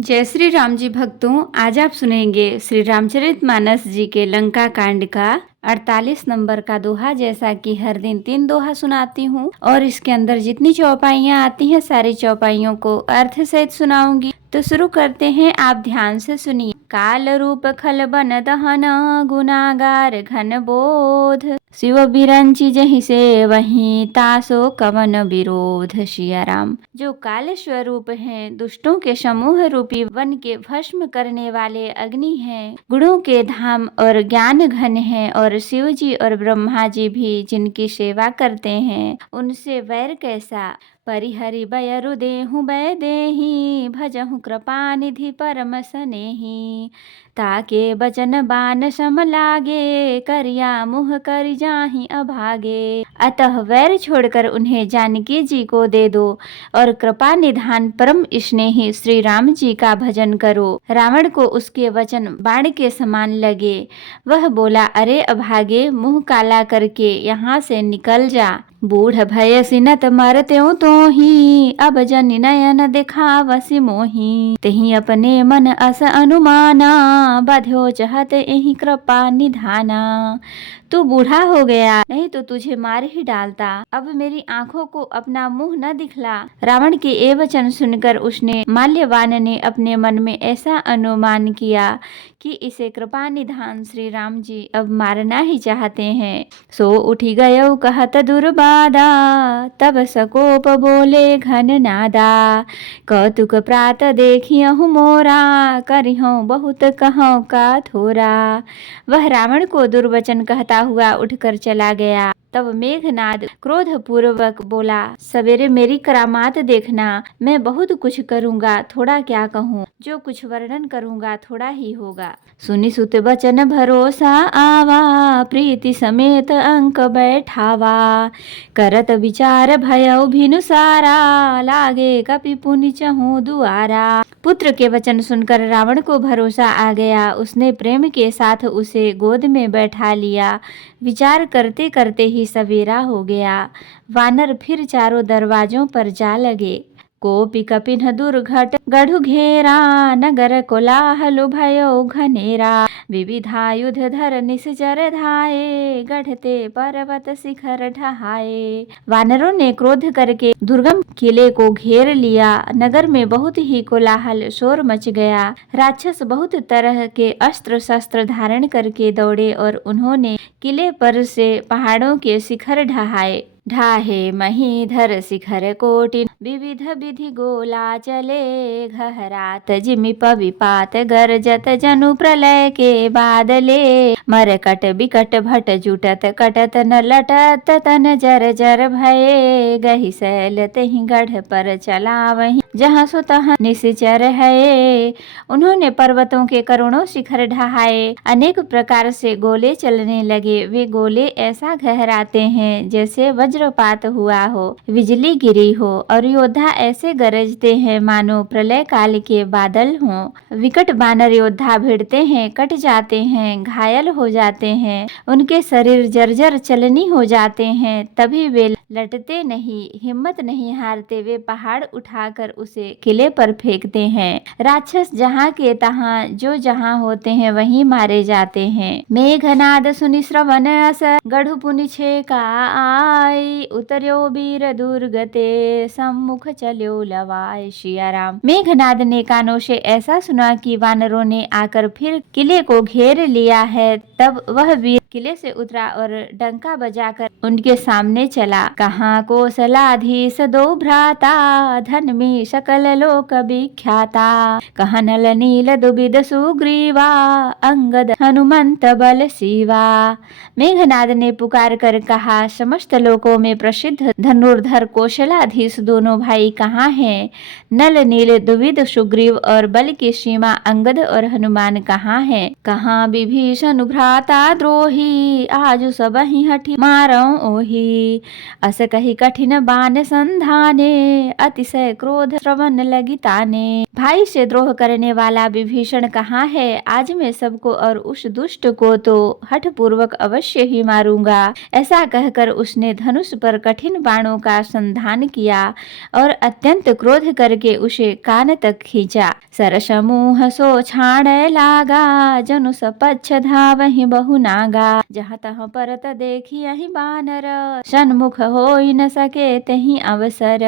जय श्री राम जी भक्तों, आज आप सुनेंगे श्री रामचरितमानस जी के लंका कांड का 48 नंबर का दोहा। जैसा कि हर दिन 3 दोहा सुनाती हूँ और इसके अंदर जितनी चौपाइयाँ आती हैं सारी चौपाइयों को अर्थ सहित सुनाऊंगी। तो शुरू करते हैं, आप ध्यान से सुनिए। काल रूप खल बन दहन गुनागार घन बोध, शिव बिरंची जहि से वहीं तासो कवन विरोध। सिया राम। जो काल स्वरूप हैं, दुष्टों के समूह रूपी वन के भस्म करने वाले अग्नि हैं, गुणों के धाम और ज्ञान घन हैं, और शिव जी और ब्रह्मा जी भी जिनकी सेवा करते हैं, उनसे वैर कैसा। परिहरि बयरु देहु बै देहि, भजहु कृपा निधि परम सनेहि। ताके बचन बान सम लागे, करिया मुह करि जाहि अभागे। अतः वैर छोड़कर उन्हें जानकी जी को दे दो और कृपा निधान परम स्नेही श्री राम जी का भजन करो। रावण को उसके वचन बाण के समान लगे। वह बोला, अरे अभागे, मुंह काला करके यहाँ से निकल जा। बूढ़ भय सिनत मरत्यों तो ही, अब जनि नयन दिखावसि मोही। तही अपने मन अस अनुमाना, बध्यो चहत एहि कृपा निधाना। तू बूढ़ा हो गया, नहीं तो तुझे मार ही डालता। अब मेरी आंखों को अपना मुंह न दिखला। रावण के ये वचन सुनकर उसने माल्यवान ने अपने मन में ऐसा अनुमान किया कि इसे कृपा निधान श्री राम जी अब मारना ही चाहते हैं। सो उठी गयो कहत दुर्बादा, तब सकोप बोले घन नादा। कौतुक प्रात देखियहु मोरा, करिहु बहुत कहूँ का थोरा। वह रावण को दुर्वचन कहता हुआ उठकर चला गया। तब मेघनाद क्रोध पूर्वक बोला, सवेरे मेरी करामात देखना। मैं बहुत कुछ करूंगा, थोड़ा क्या कहूँ। जो कुछ वर्णन करूंगा थोड़ा ही होगा। सुनि सुत बचन भरोसा आवा, प्रीति समेत अंक बैठावा। करत विचार भयउ भिनु सारा, लागे कपि पुनि चहु दुआरा। पुत्र के वचन सुनकर रावण को भरोसा आ गया। उसने प्रेम के साथ उसे गोद में बैठा लिया। विचार करते करते ही सवेरा हो गया। वानर फिर चारों दरवाजों पर जा लगे। कोपि कपिन दुर्घट गढ़ु घेरा, नगर कोलाहल भयो घनेरा। विविधायुध धर निश्चर धाये, गढ़ते पर्वत शिखर ढहाए। वानरों ने क्रोध करके दुर्गम किले को घेर लिया। नगर में बहुत ही कोलाहल शोर मच गया। राक्षस बहुत तरह के अस्त्र शस्त्र धारण करके दौड़े और उन्होंने किले पर से पहाड़ों के शिखर ढहाए। ढाहे महीधर शिखर कोटि, विविध विधि गोला चले। घहरात जिमिप विपात, गरजत जनु प्रलय के बादले। मरकट बिकट भट जुटत, कटत न लटत तन जर जर भये। गहि सैल तहि गढ़ पर चलावहीं, जहाँ सो तहाँ निश्चर है। उन्होंने पर्वतों के करोड़ों शिखर ढहाए। अनेक प्रकार से गोले चलने लगे। वे गोले ऐसा गहराते हैं जैसे वज्रपात हुआ हो, बिजली गिरी हो, और योद्धा ऐसे गरजते हैं मानो प्रलय काल के बादल हों। विकट बानर योद्धा भिड़ते हैं, कट जाते हैं, घायल हो जाते हैं। उनके शरीर जर्जर चलनी हो जाते हैं। तभी वे लटते नहीं, हिम्मत नहीं हारते। वे पहाड़ उठाकर उसे किले पर फेंकते हैं। राक्षस जहाँ के तहाँ जो जहाँ होते हैं वहीं मारे जाते हैं। मेघनाद सुनि श्रवण अस, गढ़ु पुनि छेका आई। उतर्यो वीर दुर्गते, सम्मुख चल्यो लवाय। सिया राम। मेघनाद ने कानों से ऐसा सुना कि वानरों ने आकर फिर किले को घेर लिया है। तब वह वीर किले से उतरा और डंका बजाकर उनके सामने चला। कहाँ कौशलाधीश दो भ्राता, धन में सकल लोक विख्याता। कहाँ नल नील दुबिद सुग्रीवा, अंगद हनुमंत बल शिवा। मेघनाद ने पुकार कर कहा, समस्त लोकों में प्रसिद्ध धनुर्धर कौशलाधीश दोनों भाई कहाँ हैं? नल नील दुविद सुग्रीव और बल की सीमा अंगद और हनुमान कहाँ हैं? कहाँ विभीषण भ्राता भ्राता द्रोही, आजु सबहि हठि मारऊ ओही। अस कही कठिन बाण संधाने, अतिशय क्रोध श्रवण लगी ताने। भाई से द्रोह करने वाला विभीषण कहाँ है? आज मैं सबको और उस दुष्ट को तो हठ पूर्वक अवश्य ही मारूंगा। ऐसा कहकर उसने धनुष पर कठिन बाणों का संधान किया और अत्यंत क्रोध करके उसे कान तक खींचा। सरसमूह सो छाड़े लागा, जनु सपच्छ धावहि बहु नागा। जहाँ तहाँ परत देखी यही बानर, सन्मुख होई न सके तहीं अवसर।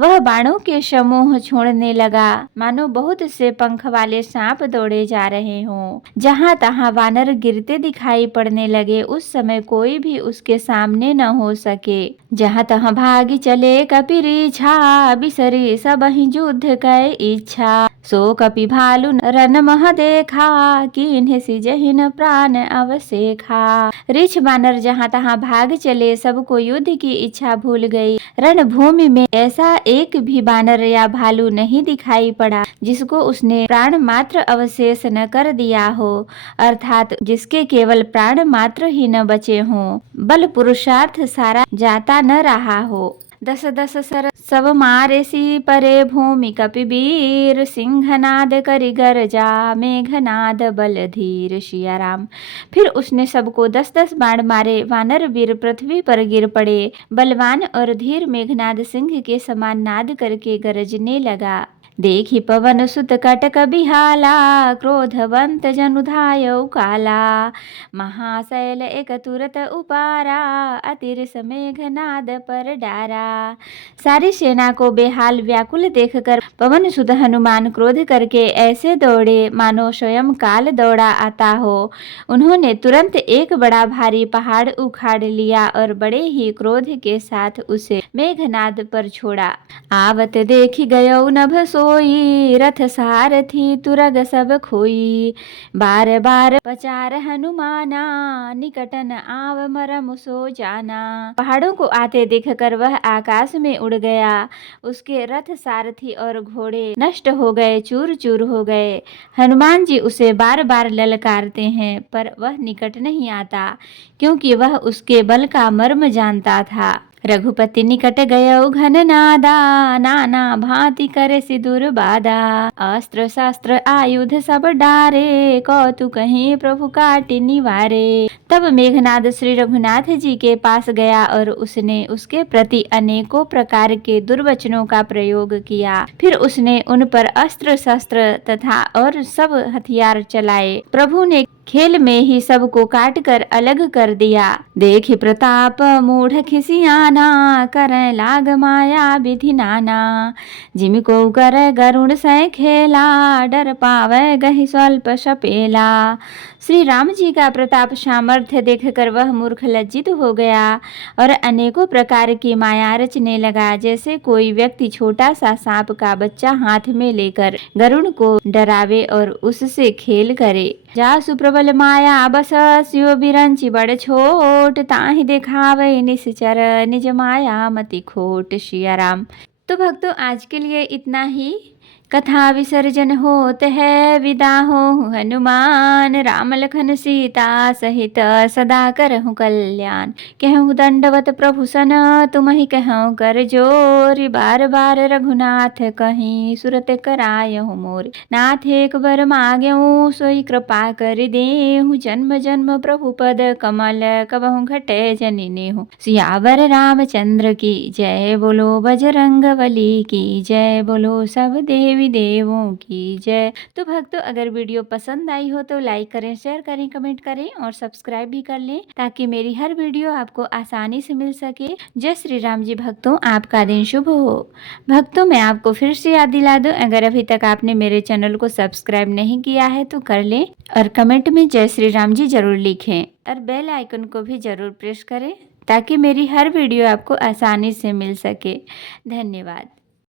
वह बाणों के समूह छोड़ने लगा, मानो बहुत से पंख वाले सांप दौड़े जा रहे हों। जहाँ तहाँ वानर गिरते दिखाई पड़ने लगे, उस समय कोई भी उसके सामने न हो सके। जहाँ तहाँ भागी चले कपिरीछा, बिसरी सबहि युद्ध कै इच्छा। सो कपि भालु रन मह देखा, कीन्हे सिजहिन प्राण अवसेखा। रीछ बानर जहाँ तहाँ भाग चले, सबको युद्ध की इच्छा भूल गई। रणभूमि में ऐसा एक भी बानर या भालू नहीं दिखाई पड़ा जिसको उसने प्राण मात्र अवशेष न कर दिया हो, अर्थात जिसके केवल प्राण मात्र ही न बचे हों, बल पुरुषार्थ सारा जाता न रहा हो। दस दस सर सब मारे सी परे भूमि कपिवीर, सिंहनाद करि गरजा मेघनाद बल धीर। सियाराम। फिर उसने सबको 10-10 बाण मारे, वानर वीर पृथ्वी पर गिर पड़े। बलवान और धीर मेघनाद सिंह के समान नाद करके गरजने लगा। देखी पवन सुत कटक बिहाला, क्रोधवंत जनु धायौ काला। महाशैल एक तुरत उपारा, अतिरिस मेघनाद पर डारा। सारी सेना को बेहाल व्याकुल देखकर पवन सुत हनुमान क्रोध करके ऐसे दौड़े मानो स्वयं काल दौड़ा आता हो। उन्होंने तुरंत एक बड़ा भारी पहाड़ उखाड़ लिया और बड़े ही क्रोध के साथ उसे मेघनाद पर छोड़ा। आवत देखी गयो नभ सोई, रथ सारथी तुरग सब खोई। बार बार पचार हनुमाना, निकटन आव मरम सो जाना। पहाड़ों को आते देखकर वह आकाश में उड़ गया। उसके रथ सारथी और घोड़े नष्ट हो गए, चूर चूर हो गए। हनुमान जी उसे बार बार ललकारते हैं, पर वह निकट नहीं आता, क्योंकि वह उसके बल का मर्म जानता था। रघुपति निकट गयो घन नादा, नाना भांति करे सिदुर बादा। अस्त्र शस्त्र आयुध सब डारे, कौतुक कहीं प्रभु काटि निवारे। तब मेघनाद श्री रघुनाथ जी के पास गया और उसने उसके प्रति अनेकों प्रकार के दुर्वचनों का प्रयोग किया। फिर उसने उन पर अस्त्र शस्त्र तथा और सब हथियार चलाए। प्रभु ने खेल में ही सबको काट कर अलग कर दिया। देखि प्रताप मूढ़ खिसियाना, करे लाग माया विधि नाना। जिमिको करे गरुड़ सै खेला, डर पावे गहि स्वल्प सपेला। श्री राम जी का प्रताप सामर्थ्य देखकर वह मूर्ख लज्जित हो गया और अनेकों प्रकार की माया रचने लगा, जैसे कोई व्यक्ति छोटा सा सांप का बच्चा हाथ में लेकर गरुड़ को डरावे और उससे खेल करे। जा सुप्रबल माया बस, शिव बिरंची बड़ छोट। ताहि दिखावे निश्चर, निज माया मति खोट। सियाराम। तो भक्तों, आज के लिए इतना ही। कथा विसर्जन होत है, विदा हो हनुमान। राम लखन सीता सहित सदा करहु कल्याण। कहूँ दंडवत प्रभु सन, तुमहि कहूँ कर जोर। बार बार रघुनाथ कहीं, सुरत करायहु मोर। नाथ एक बर माग्यहु, सोई कृपा कर देहु। जन्म जन्म प्रभु पद कमल, कबहु घटे जनि नेहु। सियावर रामचंद्र की जय, बोलो बजरंगबली की जय, बोलो सब देवी देवों की जय। तो भक्तों, अगर वीडियो पसंद आई हो तो लाइक करें, शेयर करें, कमेंट करें और सब्सक्राइब भी कर लें, ताकि मेरी हर वीडियो आपको आसानी से मिल सके। जय श्री राम जी। भक्तों, आपका दिन शुभ हो। भक्तों, मैं आपको फिर से याद दिला दूं, अगर अभी तक आपने मेरे चैनल को सब्सक्राइब नहीं किया है तो कर लें और कमेंट में जय श्री राम जी जरूर लिखें और बेल आइकन को भी जरूर प्रेस करें, ताकि मेरी हर वीडियो आपको आसानी से मिल सके। धन्यवाद।